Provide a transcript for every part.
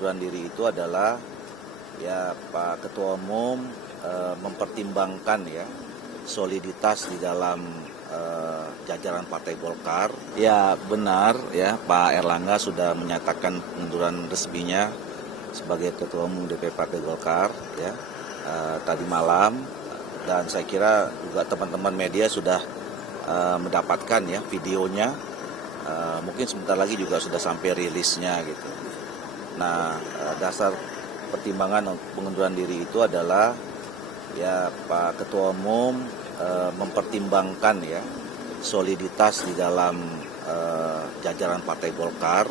pengunduran diri itu adalah ya Pak Ketua Umum mempertimbangkan ya soliditas di dalam jajaran Partai Golkar. Ya benar ya Pak Erlangga sudah menyatakan pengunduran resminya sebagai Ketua Umum DPP Partai Golkar ya tadi malam, dan saya kira juga teman-teman media sudah mendapatkan ya videonya. Mungkin sebentar lagi juga sudah sampai rilisnya gitu. Nah, dasar pertimbangan pengunduran diri itu adalah ya Pak Ketua Umum mempertimbangkan ya soliditas di dalam jajaran Partai Golkar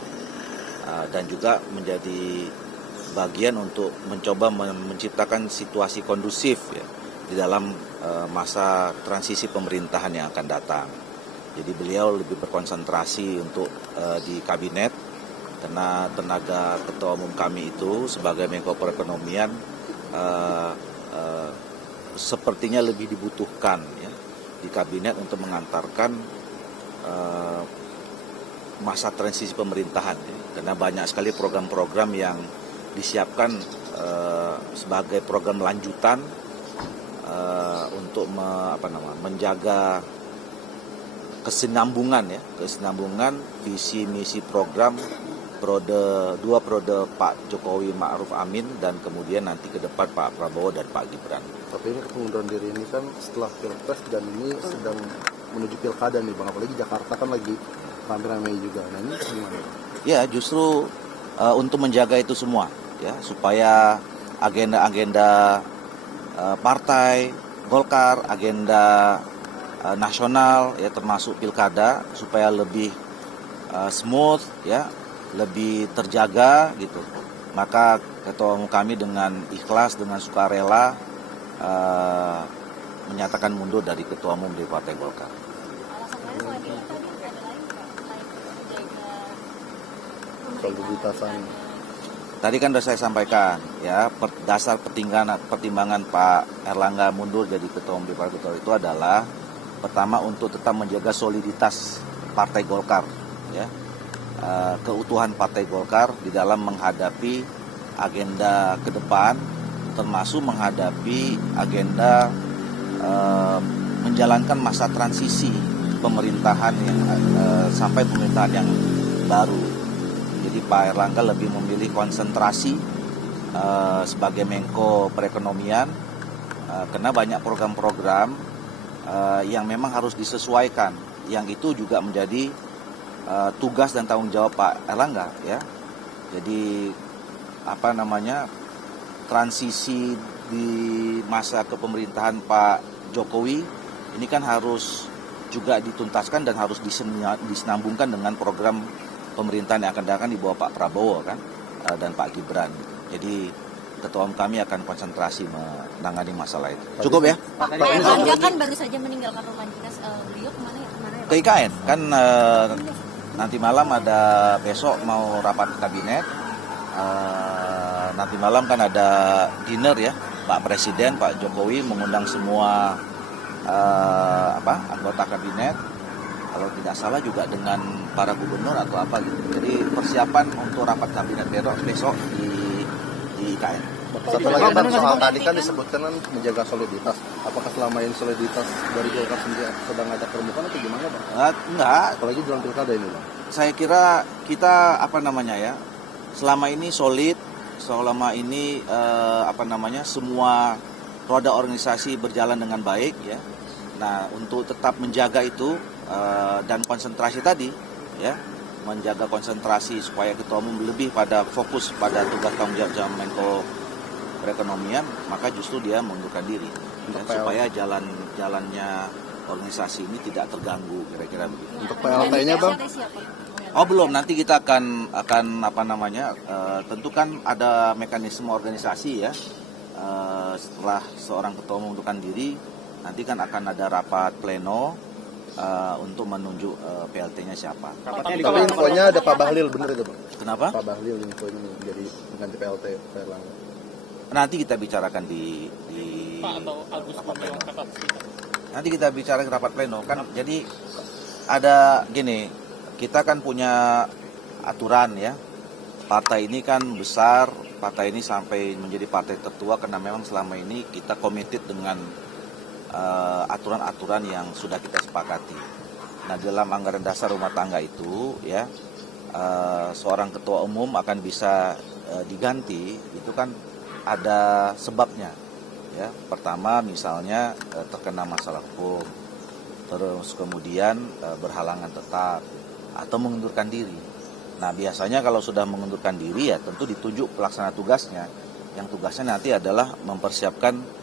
dan juga menjadi bagian untuk mencoba menciptakan situasi kondusif ya di dalam masa transisi pemerintahan yang akan datang. Jadi beliau lebih berkonsentrasi untuk di kabinet, karena tenaga Ketua Umum kami itu sebagai Menko Perekonomian sepertinya lebih dibutuhkan ya di kabinet untuk mengantarkan masa transisi pemerintahan ya. Karena banyak sekali program-program yang disiapkan sebagai program lanjutan untuk menjaga kesinambungan visi misi program dua periode Pak Jokowi Ma'ruf Amin dan kemudian nanti ke depan Pak Prabowo dan Pak Gibran. Tapi ini pengunduran diri ini kan setelah Pilpres dan ini sedang menuju Pilkada nih Bang, apalagi Jakarta kan lagi ramai-ramai juga. Nah ini gimana? Ya justru untuk menjaga itu semua ya, supaya agenda-agenda partai Golkar, agenda nasional ya termasuk pilkada supaya lebih smooth ya, lebih terjaga gitu. Maka Ketua Umum kami dengan ikhlas, dengan sukarela menyatakan mundur dari Ketua Umum di Partai Golkar. Soliditasan. Tadi kan sudah saya sampaikan ya, dasar pertimbangan Pak Erlangga mundur jadi Ketua Umum di Partai Golkar itu adalah pertama untuk tetap menjaga soliditas Partai Golkar ya, keutuhan Partai Golkar di dalam menghadapi agenda ke depan, termasuk menghadapi agenda menjalankan masa transisi pemerintahan yang sampai pemerintahan yang baru. Jadi Pak Erlangga lebih memilih konsentrasi sebagai Menko Perekonomian karena banyak program-program yang memang harus disesuaikan, yang itu juga menjadi tugas dan tanggung jawab Pak Erlangga ya. Jadi transisi di masa kepemerintahan Pak Jokowi ini kan harus juga dituntaskan dan harus disenambungkan dengan program pemerintahan yang akan datang di bawah Pak Prabowo kan dan Pak Gibran. Jadi Ketua Umum kami akan konsentrasi menangani masalah itu. Cukup ya? Pak Erlangga kan baru saja meninggalkan rumah dinas, beliau kemana ya? Ke IKN kan nanti malam ada, besok mau rapat kabinet, nanti malam kan ada dinner ya, Pak Presiden, Pak Jokowi mengundang semua anggota kabinet, kalau tidak salah juga dengan para gubernur atau apa gitu. Jadi persiapan untuk rapat kabinet besok di IKN. Satu lagi Bang, soal tadi kan disebutkan kan menjaga soliditas. Apakah selama ini soliditas dari Golkar sendiri sedang ada permukaan atau gimana Bang? Enggak. Apalagi dalam pilkada ini Bang. Saya kira kita selama ini solid, selama ini semua roda organisasi berjalan dengan baik ya. Nah untuk tetap menjaga itu dan konsentrasi tadi ya, menjaga konsentrasi supaya Ketua Umum lebih pada fokus pada tugas tanggung jawab Menko Perekonomian, maka justru dia mengundurkan diri ya, supaya jalannya organisasi ini tidak terganggu, kira-kira begitu. Untuk PLT-nya Bang? Oh belum, nanti kita akan tentu kan ada mekanisme organisasi ya. Setelah seorang ketua umum mengundurkan diri, nanti kan akan ada rapat pleno untuk menunjuk PLT-nya siapa. Tapi infonya ada Pak Bahlil, benar itu Bang? Kenapa? Pak Bahlil infonya menjadi mengganti PLT Pak Erlangga. Nanti kita bicarakan di Pak atau Agus rapat pleno. kata Nanti kita bicara di rapat pleno kan. Jadi ada gini, kita kan punya aturan ya, partai ini kan besar, partai ini sampai menjadi partai tertua karena memang selama ini kita committed dengan aturan-aturan yang sudah kita sepakati. Nah, dalam anggaran dasar rumah tangga itu ya seorang ketua umum akan bisa diganti itu kan ada sebabnya. Ya, pertama misalnya terkena masalah hukum, terus kemudian berhalangan tetap atau mengundurkan diri. Nah, biasanya kalau sudah mengundurkan diri ya tentu ditunjuk pelaksana tugasnya. Yang tugasnya nanti adalah mempersiapkan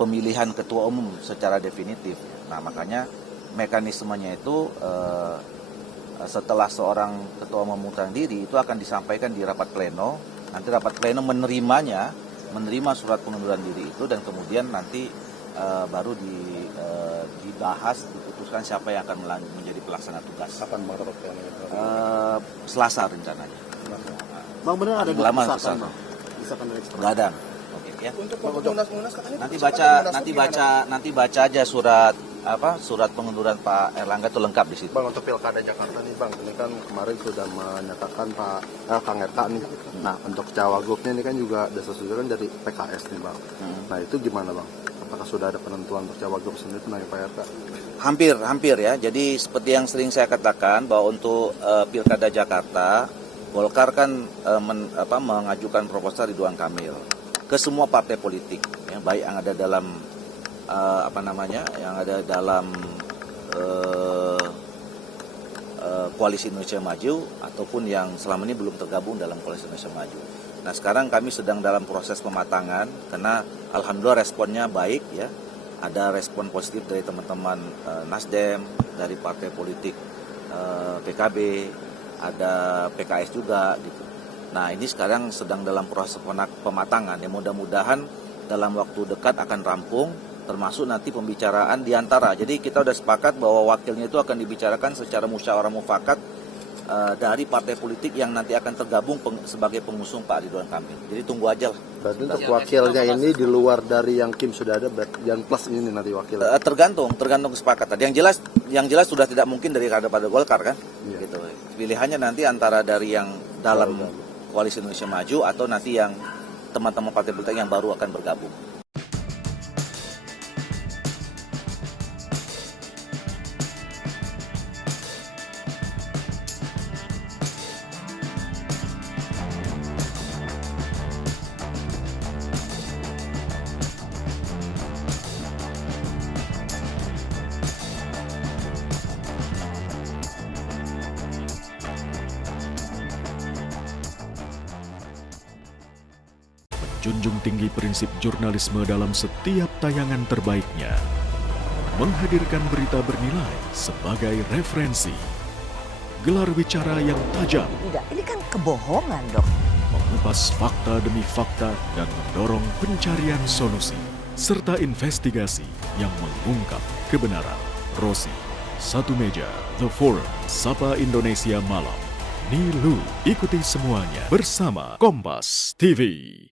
pemilihan ketua umum secara definitif. Nah, makanya mekanismenya itu setelah seorang ketua umum mengundurkan diri itu akan disampaikan di rapat pleno. Nanti rapat pleno menerima surat pengunduran diri itu dan kemudian nanti baru dibahas, diputuskan siapa yang akan menjadi pelaksana tugas. Kapan Bang rapat pleno? Selasa rencananya. Bang, benar ada Lama desakan, Selasa. Bang? Desakan dari eksternal. Nggak ada. Oke, ya. Untuk munas katanya Nanti baca aja surat pengunduran Pak Erlangga itu lengkap di situ. Bang, untuk Pilkada Jakarta nih Bang, ini kan kemarin sudah menyatakan Kang RK nih. Nah, untuk Cawagupnya ini kan juga desas-desusan dari PKS nih Bang. Nah, itu gimana Bang? Apakah sudah ada penentuan untuk Cawagup sendiri mengenai Pak RK? Hampir ya. Jadi seperti yang sering saya katakan bahwa untuk Pilkada Jakarta, Golkar kan mengajukan proposal Ridwan Kamil ke semua partai politik, ya, baik yang ada dalam yang ada dalam Koalisi Indonesia Maju ataupun yang selama ini belum tergabung dalam Koalisi Indonesia Maju. Nah, sekarang kami sedang dalam proses pematangan karena alhamdulillah responnya baik ya. Ada respon positif dari teman-teman Nasdem, dari partai politik PKB, ada PKS juga gitu. Nah, ini sekarang sedang dalam proses pematangan ya, mudah-mudahan dalam waktu dekat akan rampung, termasuk nanti pembicaraan di antara. Jadi kita sudah sepakat bahwa wakilnya itu akan dibicarakan secara musyawarah mufakat dari partai politik yang nanti akan tergabung sebagai pengusung Pak Ridwan Kamil. Jadi tunggu aja lah. Berarti untuk wakilnya ini di luar dari yang Kim sudah ada, yang plus ini nanti wakilnya? Tergantung kesepakatan. Yang jelas sudah tidak mungkin dari kader Partai Golkar kan. Iya. Gitu. Pilihannya nanti antara dari yang dalam Koalisi Indonesia Maju atau nanti yang teman-teman partai politik yang baru akan bergabung. Junjung tinggi prinsip jurnalisme dalam setiap tayangan terbaiknya. Menghadirkan berita bernilai sebagai referensi. Gelar bicara yang tajam. Tidak, ini kan kebohongan dok. Mengupas fakta demi fakta dan mendorong pencarian solusi. Serta investigasi yang mengungkap kebenaran. Rosi, Satu Meja, The Forum, Sapa Indonesia Malam. Nilu, ikuti semuanya bersama Kompas TV.